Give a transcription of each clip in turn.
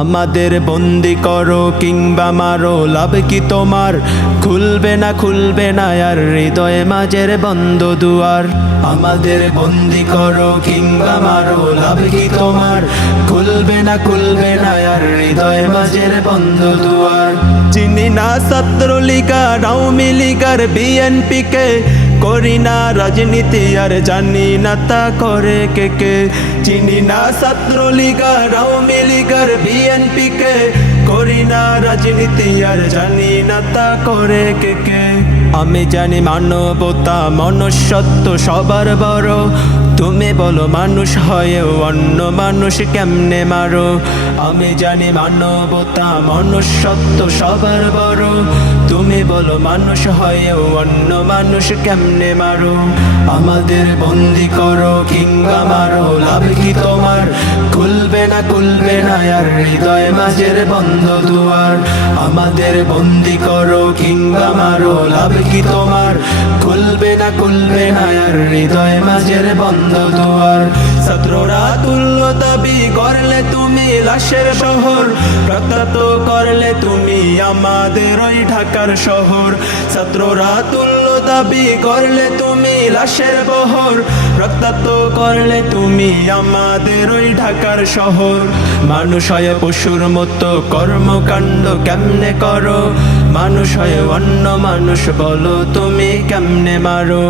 আমাদের বন্দি করো কিংবা মারো, লাভ কি তোমার? খুলবে না আর হৃদয় মাঝের বন্ধ দুয়ার। আমাদের বন্দি করো কিংবা মারো, লাভ কি তোমার? খুলবে না আর হৃদয় মাঝের বন্ধ দুয়ার। চিনি না ছাত্রলীগার, আওয়ামী লীগার, বিএনপি কে, করি না রাজনীতি আর জানি না তা করে কে কে। চিনি না ছাত্রলীগার, আওয়ামী লীগার, বিএনপি কে, করি না রাজনীতি আর জানি না তা করে কে কে। আমি জানি মানবতা মনুষ্যত্ব সবার বড়, তুমি বলো মানুষ হয়েও অন্য মানুষ কেমনে মারো। আমি জানি মানবতা মনুষ্যত্ব সবার বড়, তুমি বলো মানুষ হয়েও অন্য মানুষ কেমনে মারো। আমাদের বন্দি করো কিংবা মারো, লাভ কি তোমার? খুলবে না আর হৃদয় মাঝের বন্ধ দুয়ার। আমাদের বন্দি করো কিংবা মারো, লাভ কি তোমার? খুলবে না আর হৃদয় মাঝের বন্ধ দুয়ার। ছাত্ররা তুল্য দাবি করলে তুমি লাশের শহর, রক্তাক্ত করলে তুমি আমাদের ওই ঢাকার শহর। ছাত্ররা তুল্য দাবি করলে তুমি লাশের বহর, রক্তাক্ত করলে তুমি আমাদের ওই ঢাকার শহর। মানুষ হয়ে পশুর মতো কর্মকাণ্ড কেমনে করো? মানুষ হয়ে অন্য মানুষ বলো তুমি কেমনে মারো?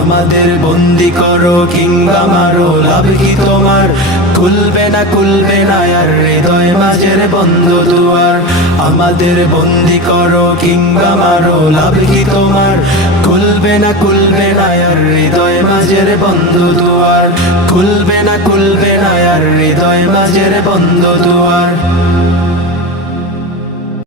আমাদের বন্দি করো কিংবা মারো, লাভ কি তোমার? খুলবে না আর হৃদয় মাঝের বন্ধ দুয়ার। আমাদের বন্দি করো কিংবা মারো, লাভ কি তোমার? খুলবে না আর হৃদয় মাঝের বন্ধ দুয়ার। খুলবে না আর হৃদয় মাঝের বন্ধ দুয়ার।